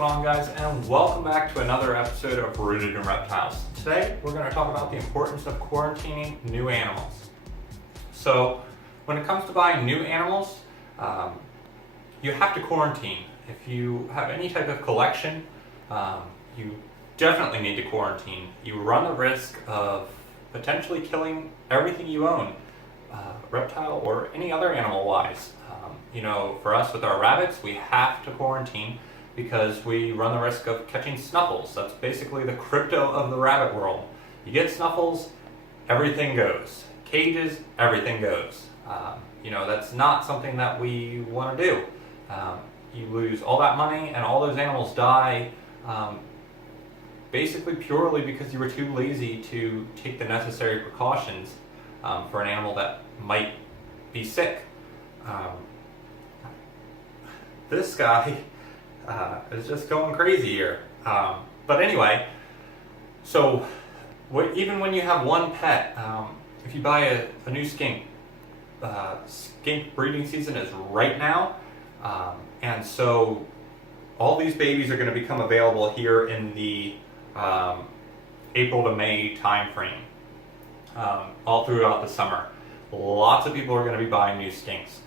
going on, guys, and welcome back to another episode of Rooted in Reptiles. Today we're going to talk about the importance of quarantining new animals. So when it comes to buying new animals, you have to quarantine. If you have any type of collection, you definitely need to quarantine. You run the risk of potentially killing everything you own, reptile or any other animal wise. For us with our rabbits, we have to quarantine because we run the risk of catching snuffles. That's basically the crypto of the rabbit world. You get snuffles, everything goes. Cages, everything goes. That's not something that we want to do. You lose all that money and all those animals die basically purely because you were too lazy to take the necessary precautions for an animal that might be sick. This guy is just going crazy here. But anyway, so even when you have one pet, if you buy a new skink, skink breeding season is right now. And so all these babies are going to become available here in the April to May time frame, all throughout the summer. Lots of people are going to be buying new skinks.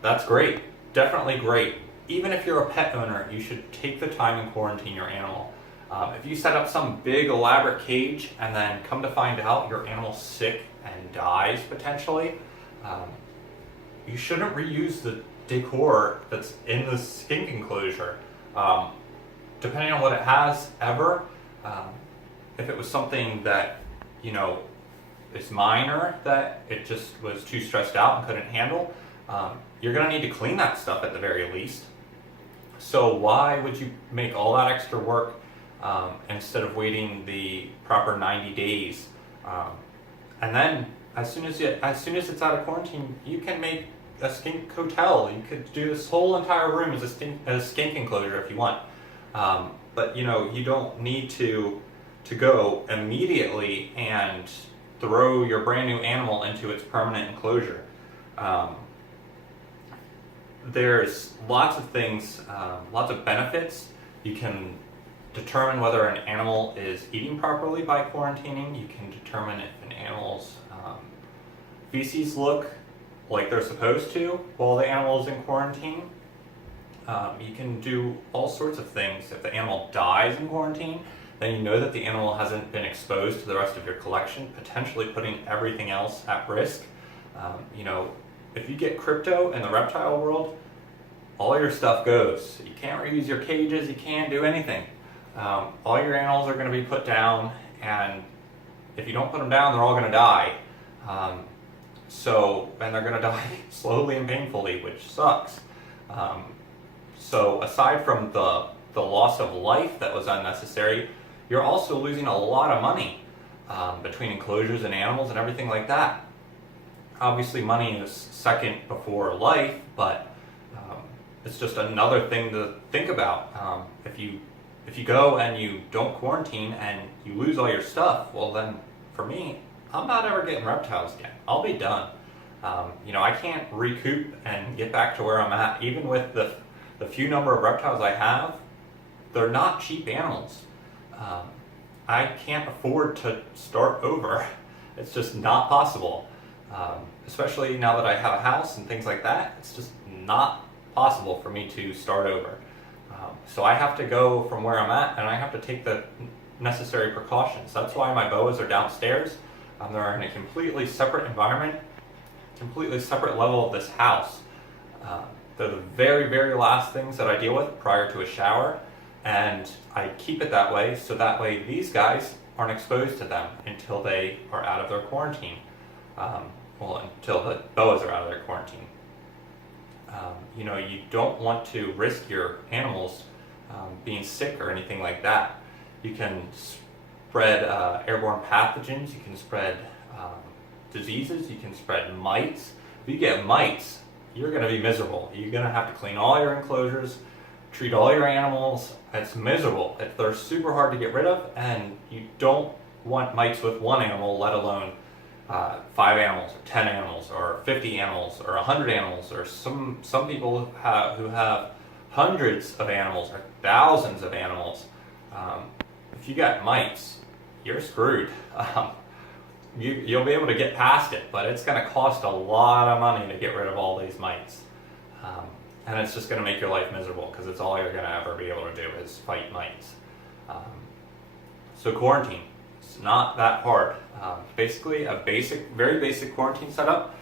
That's great, definitely great. Even if you're a pet owner, you should take the time and quarantine your animal. If you set up some big elaborate cage and then come to find out your animal's sick and dies potentially, you shouldn't reuse the decor that's in the skink enclosure. Depending on what it has ever, if it was something that, is minor, that it just was too stressed out and couldn't handle, you're going to need to clean that stuff at the very least. So why would you make all that extra work instead of waiting the proper 90 days? And then as soon as it's out of quarantine, you can make a skink hotel. You could do this whole entire room as a skink enclosure if you want. But you don't need to go immediately and throw your brand new animal into its permanent enclosure. There's lots of things, lots of benefits. You can determine whether an animal is eating properly by quarantining. You can determine if an animal's feces look like they're supposed to while the animal is in quarantine. You can do all sorts of things. If the animal dies in quarantine, then you know that the animal hasn't been exposed to the rest of your collection, potentially putting everything else at risk. If you get crypto in the reptile world, all your stuff goes. You can't reuse your cages, you can't do anything. All your animals are going to be put down, and if you don't put them down, they're all going to die. And they're going to die slowly and painfully, which sucks. So aside from the loss of life that was unnecessary, you're also losing a lot of money between enclosures and animals and everything like that. Obviously money is second before life, but it's just another thing to think about. If you go and you don't quarantine and you lose all your stuff, well then for me, I'm not ever getting reptiles again. I'll be done. I can't recoup and get back to where I'm at. Even with the few number of reptiles I have, they're not cheap animals. I can't afford to start over. It's just not possible. Especially now that I have a house and things like that, it's just not possible for me to start over. So I have to go from where I'm at, and I have to take the necessary precautions. That's why my boas are downstairs. They're in a completely separate environment, completely separate level of this house. They're the very, very last things that I deal with prior to a shower, and I keep it that way so that way these guys aren't exposed to them until they are out of their quarantine. Until the boas are out of their quarantine. You don't want to risk your animals being sick or anything like that. You can spread airborne pathogens, you can spread diseases, you can spread mites. If you get mites, you're going to be miserable. You're going to have to clean all your enclosures, treat all your animals. It's miserable. They're super hard to get rid of, and you don't want mites with one animal, let alone 5 animals or 10 animals or 50 animals or 100 animals, or some people who have hundreds of animals or thousands of animals, if you got mites, you're screwed. You'll be able to get past it, but it's going to cost a lot of money to get rid of all these mites. And it's just going to make your life miserable because it's all you're going to ever be able to do is fight mites. So quarantine, it's not that hard. Basically a very basic quarantine setup.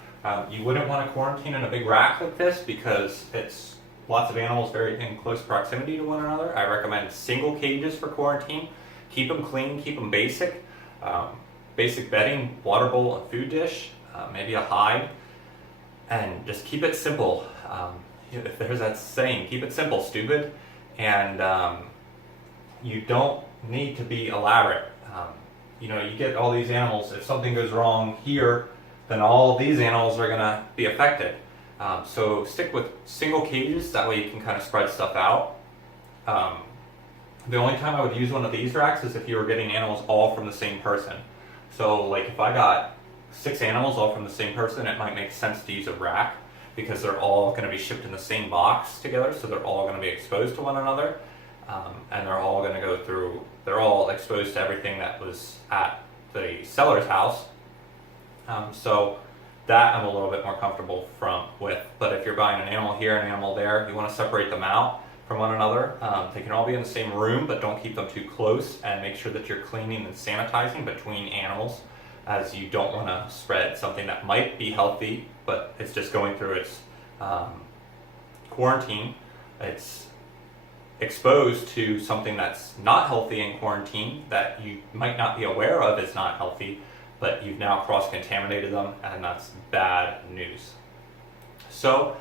You wouldn't want to quarantine in a big rack like this because it's lots of animals very in close proximity to one another. I recommend single cages for quarantine. Keep them clean, keep them basic. Basic bedding, water bowl, a food dish, maybe a hide, and just keep it simple. If there's that saying, keep it simple, stupid, and you don't need to be elaborate. You get all these animals, if something goes wrong here, then all these animals are gonna be affected. So stick with single cages, that way you can kind of spread stuff out. The only time I would use one of these racks is if you were getting animals all from the same person. So like if I got 6 animals all from the same person, it might make sense to use a rack because they're all going to be shipped in the same box together, so they're all going to be exposed to one another, and they're all exposed to everything that was at the seller's house. So that I'm a little bit more comfortable with. But if you're buying an animal here, an animal there, you want to separate them out from one another. They can all be in the same room, but don't keep them too close, and make sure that you're cleaning and sanitizing between animals, as you don't want to spread something that might be healthy, but it's just going through its quarantine. It's exposed to something that's not healthy in quarantine that you might not be aware of is not healthy, but you've now cross-contaminated them, and that's bad news. So,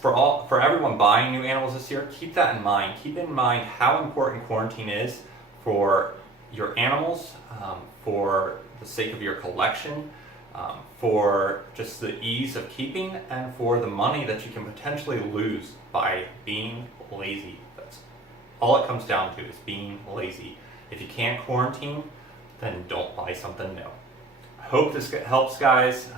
for everyone buying new animals this year, keep that in mind. Keep in mind how important quarantine is for your animals, for the sake of your collection, for just the ease of keeping, and for the money that you can potentially lose by being lazy. That's all it comes down to, is being lazy. If you can't quarantine, then don't buy something new. I hope this helps, guys.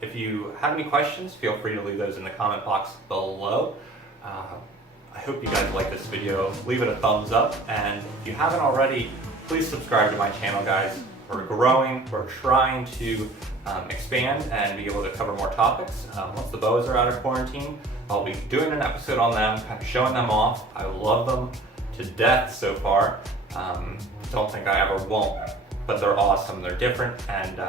If you have any questions, feel free to leave those in the comment box below. I hope you guys like this video. Leave it a thumbs up, and if you haven't already, please subscribe to my channel, guys. We're growing, we're trying to expand and be able to cover more topics. Once the boas are out of quarantine, I'll be doing an episode on them, kind of showing them off. I love them to death so far. Don't think I ever won't, but they're awesome, they're different, and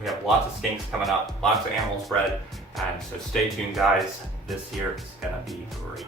we have lots of skinks coming up, lots of animals bred, and so stay tuned, guys. This year is gonna be great.